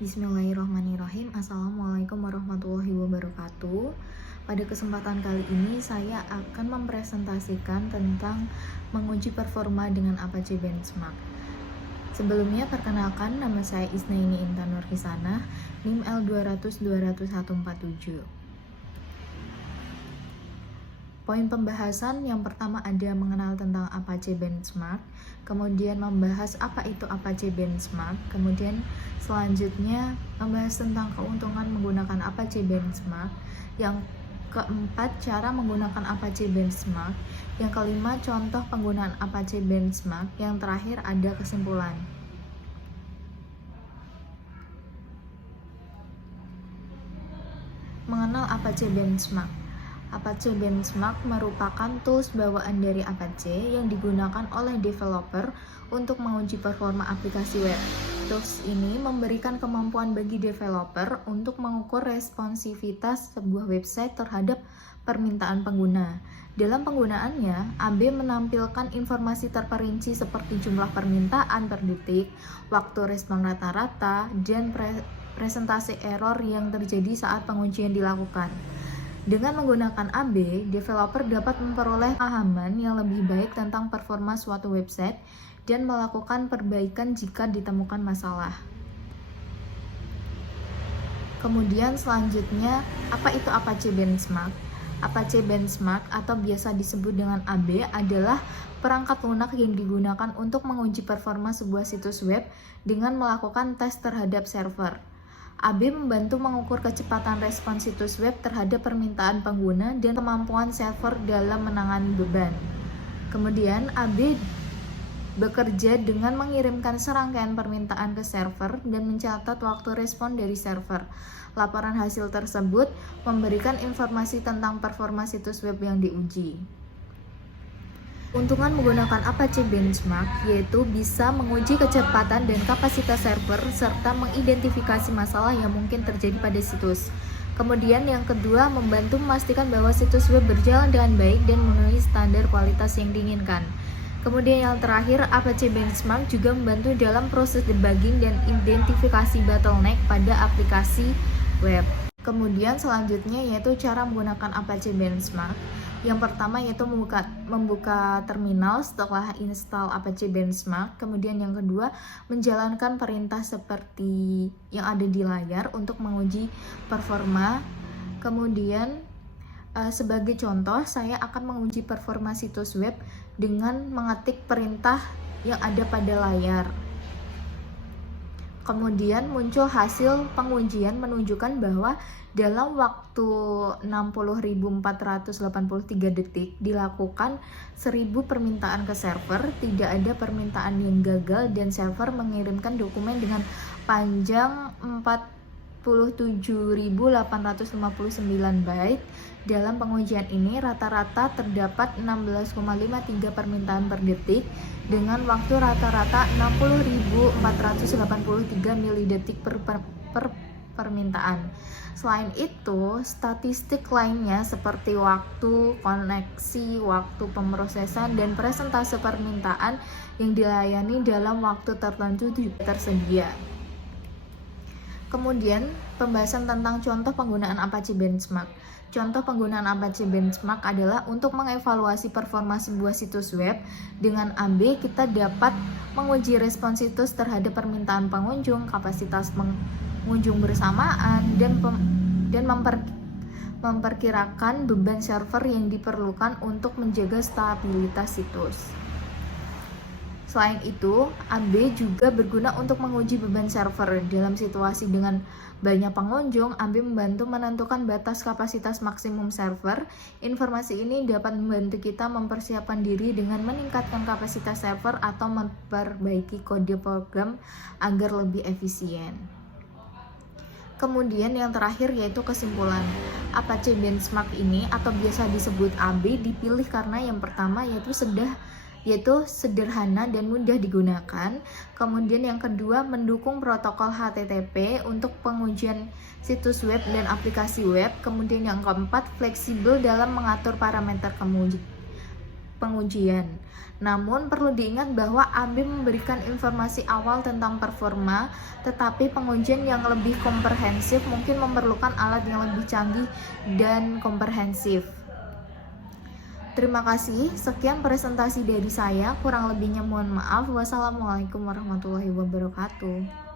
Bismillahirrahmanirrahim. Assalamualaikum warahmatullahi wabarakatuh. Pada kesempatan kali ini saya akan mempresentasikan tentang menguji performa dengan Apache Benchmark. Sebelumnya perkenalkan, nama saya Isnaini Intan Nurkisana, NIM L200200147. Poin pembahasan yang pertama ada mengenal tentang Apache Benchmark, kemudian membahas apa itu Apache Benchmark, kemudian selanjutnya membahas tentang keuntungan menggunakan Apache Benchmark, yang keempat cara menggunakan Apache Benchmark, yang kelima contoh penggunaan Apache Benchmark, yang terakhir ada kesimpulan. Mengenal Apache Benchmark. Apache Benchmark merupakan tools bawaan dari Apache yang digunakan oleh developer untuk menguji performa aplikasi web. Tools ini memberikan kemampuan bagi developer untuk mengukur responsivitas sebuah website terhadap permintaan pengguna. Dalam penggunaannya, AB menampilkan informasi terperinci seperti jumlah permintaan per detik, waktu respon rata-rata, dan presentasi error yang terjadi saat pengujian dilakukan. Dengan menggunakan AB, developer dapat memperoleh pemahaman yang lebih baik tentang performa suatu website dan melakukan perbaikan jika ditemukan masalah. Kemudian selanjutnya, apa itu Apache Benchmark? Apache Benchmark atau biasa disebut dengan AB adalah perangkat lunak yang digunakan untuk menguji performa sebuah situs web dengan melakukan tes terhadap server. AB membantu mengukur kecepatan respon situs web terhadap permintaan pengguna dan kemampuan server dalam menangani beban. Kemudian, AB bekerja dengan mengirimkan serangkaian permintaan ke server dan mencatat waktu respon dari server. Laporan hasil tersebut memberikan informasi tentang performa situs web yang diuji. Keuntungan menggunakan Apache Benchmark yaitu bisa menguji kecepatan dan kapasitas server serta mengidentifikasi masalah yang mungkin terjadi pada situs. Kemudian yang kedua, membantu memastikan bahwa situs web berjalan dengan baik dan memenuhi standar kualitas yang diinginkan. Kemudian yang terakhir, Apache Benchmark juga membantu dalam proses debugging dan identifikasi bottleneck pada aplikasi web. Kemudian selanjutnya yaitu cara menggunakan Apache Benchmark. Yang pertama yaitu membuka terminal setelah install Apache Benchmark. Kemudian yang kedua, menjalankan perintah seperti yang ada di layar untuk menguji performa. Kemudian sebagai contoh, saya akan menguji performa situs web dengan mengetik perintah yang ada pada layar. Kemudian muncul hasil pengujian menunjukkan bahwa dalam waktu 60.483 detik dilakukan 1.000 permintaan ke server, tidak ada permintaan yang gagal dan server mengirimkan dokumen dengan panjang 47.859 byte. Dalam pengujian ini rata-rata terdapat 16,53 permintaan per detik dengan waktu rata-rata 60.483 milidetik per permintaan. Selain itu, statistik lainnya seperti waktu koneksi, waktu pemrosesan, dan presentase permintaan yang dilayani dalam waktu tertentu juga tersedia. Kemudian, pembahasan tentang contoh penggunaan Apache Benchmark. Contoh penggunaan Apache Benchmark adalah untuk mengevaluasi performa sebuah situs web. Dengan AB, kita dapat menguji respon situs terhadap permintaan pengunjung, kapasitas pengunjung bersamaan, dan memperkirakan beban server yang diperlukan untuk menjaga stabilitas situs. Selain itu, AB juga berguna untuk menguji beban server. Dalam situasi dengan banyak pengunjung, AB membantu menentukan batas kapasitas maksimum server. Informasi ini dapat membantu kita mempersiapkan diri dengan meningkatkan kapasitas server atau memperbaiki kode program agar lebih efisien. Kemudian yang terakhir yaitu kesimpulan. Apache Benchmark ini atau biasa disebut AB dipilih karena yang pertama yaitu sederhana dan mudah digunakan. Kemudian yang kedua, mendukung protokol HTTP untuk pengujian situs web dan aplikasi web. Kemudian yang keempat, fleksibel dalam mengatur parameter pengujian. Namun perlu diingat bahwa AMBIM memberikan informasi awal tentang performa, tetapi pengujian yang lebih komprehensif mungkin memerlukan alat yang lebih canggih dan komprehensif. Terima kasih, sekian presentasi dari saya, kurang lebihnya mohon maaf. Wassalamualaikum warahmatullahi wabarakatuh.